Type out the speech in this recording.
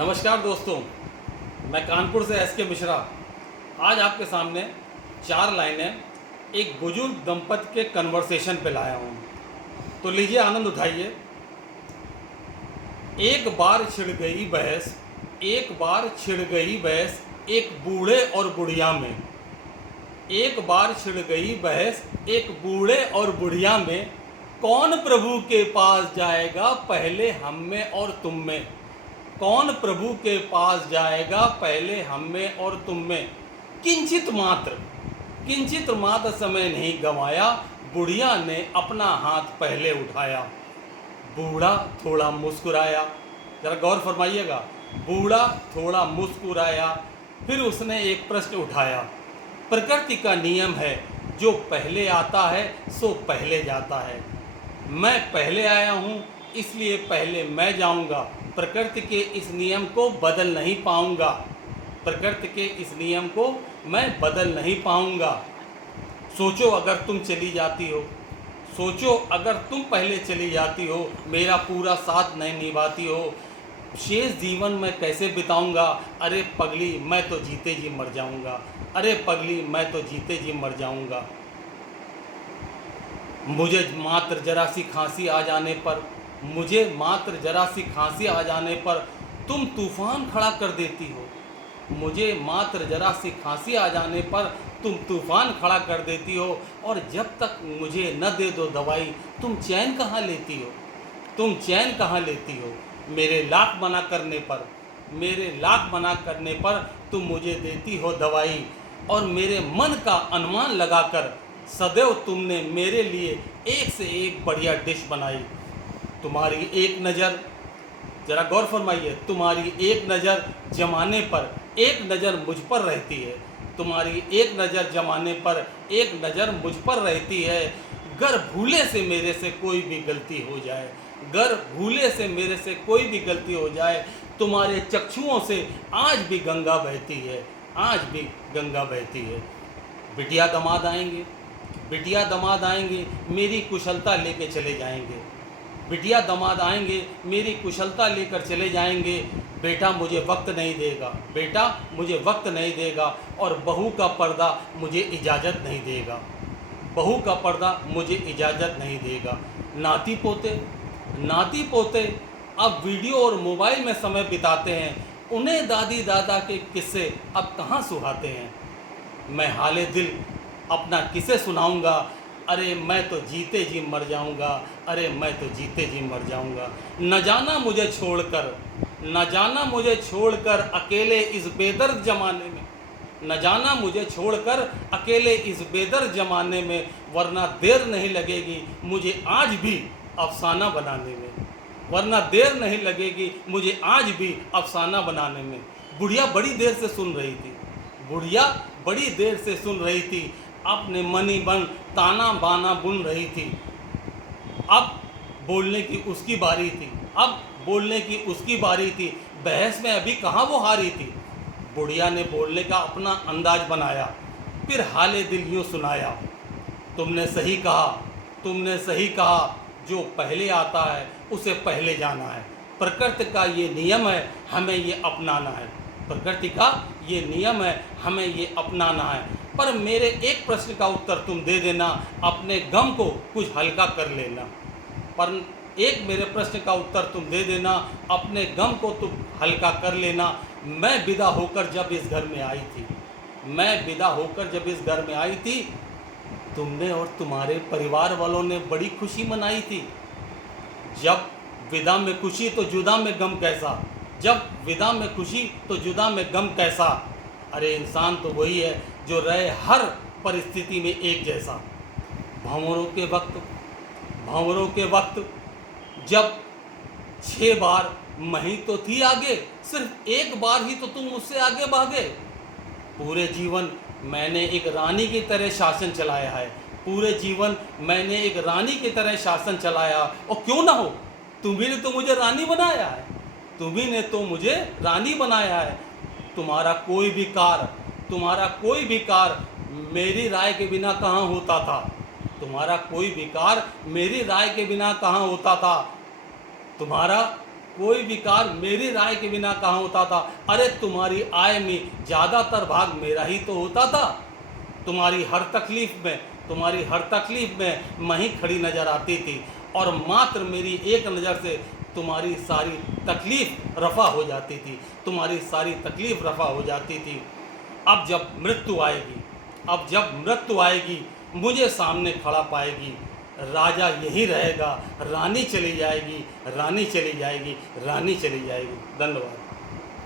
नमस्कार दोस्तों, मैं कानपुर से एस के मिश्रा। आज आपके सामने 4 लाइनें एक बुजुर्ग दंपति के कन्वर्सेशन पे लाया हूँ, तो लीजिए आनंद उठाइए। एक बार छिड़ गई बहस, एक बार छिड़ गई बहस एक बूढ़े और बुढ़िया में। एक बार छिड़ गई बहस एक बूढ़े और बुढ़िया में, कौन प्रभु के पास जाएगा पहले हम में और तुम में। कौन प्रभु के पास जाएगा पहले हम में और तुम में। किंचित मात्र समय नहीं गंवाया, बुढ़िया ने अपना हाथ पहले उठाया। बूढ़ा थोड़ा मुस्कुराया, जरा गौर फरमाइएगा। बूढ़ा थोड़ा मुस्कुराया, फिर उसने एक प्रश्न उठाया। प्रकृति का नियम है, जो पहले आता है सो पहले जाता है। मैं पहले आया हूँ, इसलिए पहले मैं जाऊँगा। प्रकृति के इस नियम को बदल नहीं पाऊँगा। प्रकृति के इस नियम को मैं बदल नहीं पाऊँगा। सोचो अगर तुम चली जाती हो, सोचो अगर तुम पहले चली जाती हो, मेरा पूरा साथ नहीं निभाती हो, शेष जीवन मैं कैसे बिताऊँगा। अरे पगली, मैं तो जीते जी मर जाऊँगा। अरे पगली, मैं तो जीते जी मर जाऊँगा। मुझे मात्र जरा सी खांसी आ जाने पर, मुझे मात्र जरा सी खांसी आ जाने पर तुम तूफान खड़ा कर देती हो। मुझे मात्र जरा सी खांसी आ जाने पर तुम तूफान खड़ा कर देती हो। और जब तक मुझे न दे दो दवाई, तुम चैन कहाँ लेती हो। तुम चैन कहाँ लेती हो। मेरे लाख मना करने पर, मेरे लाख मना करने पर तुम मुझे देती हो दवाई। और मेरे मन का अनुमान लगाकर सदैव तुमने मेरे लिए एक से एक बढ़िया डिश बनाई। तुम्हारी एक नज़र, जरा गौर फरमाइए, तुम्हारी एक नज़र जमाने पर एक नज़र मुझ पर रहती है। तुम्हारी एक नज़र जमाने पर एक नज़र मुझ पर रहती है। गर भूले से मेरे से कोई भी गलती हो जाए, गर भूले से मेरे से कोई भी गलती हो जाए, तुम्हारे चक्षुओं से आज भी गंगा बहती है, आज भी गंगा बहती है। बिटिया दामाद आएंगे, बिटिया दामाद आएंगे, मेरी कुशलता लेके चले जाएंगे। बिटिया दामाद आएंगे, मेरी कुशलता लेकर चले जाएंगे। बेटा मुझे वक्त नहीं देगा, बेटा मुझे वक्त नहीं देगा। और बहू का पर्दा मुझे इजाज़त नहीं देगा, बहू का पर्दा मुझे इजाज़त नहीं देगा। नाती पोते, नाती पोते अब वीडियो और मोबाइल में समय बिताते हैं। उन्हें दादी दादा के किस्से अब कहाँ सुहाते हैं। मैं हाले दिल अपना किसे सुनाऊंगा। अरे मैं तो जीते जी मर जाऊंगा, अरे मैं तो जीते जी मर जाऊंगा। न जाना मुझे छोड़कर, न जाना मुझे छोड़कर अकेले इस बेदर्द ज़माने में, न जाना मुझे छोड़कर अकेले इस बेदर्द ज़माने में। वरना देर नहीं लगेगी मुझे आज भी अफसाना बनाने में, वरना देर नहीं लगेगी मुझे आज भी अफसाना बनाने में। बुढ़िया बड़ी देर से सुन रही थी, बुढ़िया बड़ी देर से सुन रही थी। अपने मनी बन ताना बाना बुन रही थी। अब बोलने की उसकी बारी थी, अब बोलने की उसकी बारी थी। बहस में अभी कहाँ वो हारी थी। बुढ़िया ने बोलने का अपना अंदाज बनाया, फिर हाले दिल यूँ सुनाया। तुमने सही कहा, तुमने सही कहा, जो पहले आता है उसे पहले जाना है। प्रकृति का ये नियम है, हमें ये अपनाना है। प्रकृति का ये नियम है, हमें ये अपनाना है। पर मेरे एक प्रश्न का उत्तर तुम दे देना, अपने गम को कुछ हल्का कर लेना। पर एक मेरे प्रश्न का उत्तर तुम दे देना, अपने गम को तुम हल्का कर लेना। मैं विदा होकर जब इस घर में आई थी, मैं विदा होकर जब इस घर में आई थी, तुमने और तुम्हारे परिवार वालों ने बड़ी खुशी मनाई थी। जब विदा में खुशी तो जुदा में गम कैसा, जब विदा में खुशी तो जुदा में गम कैसा। अरे इंसान तो वही है जो रहे हर परिस्थिति में एक जैसा। भंवरों के वक्त, भंवरों के वक्त जब 6 बार मैं ही तो थी आगे, सिर्फ एक बार ही तो तुम मुझसे आगे भागे। पूरे जीवन मैंने एक रानी की तरह शासन चलाया है, पूरे जीवन मैंने एक रानी की तरह शासन चलाया। और क्यों ना हो, तुम्ही ने तो मुझे रानी बनाया है, तुम्ही ने तो मुझे रानी बनाया है। तुम्हारा कोई भी कार्य, तुम्हारा कोई भी कार्य मेरी राय के बिना कहाँ होता था। तुम्हारा कोई भी कार्य मेरी राय के बिना कहाँ होता था। तुम्हारा कोई विकार मेरी राय के बिना कहाँ होता था। अरे तुम्हारी आय में ज़्यादातर भाग मेरा ही तो होता था। तुम्हारी हर तकलीफ में मैं ही खड़ी नज़र आती थी, और मात्र मेरी एक नज़र से तुम्हारी सारी तकलीफ रफ़ा हो जाती थी, तुम्हारी सारी तकलीफ रफ़ा हो जाती थी। अब जब मृत्यु आएगी मुझे सामने खड़ा पाएगी, राजा यही रहेगा, रानी चली जाएगी, रानी चली जाएगी, रानी चली जाएगी। धन्यवाद।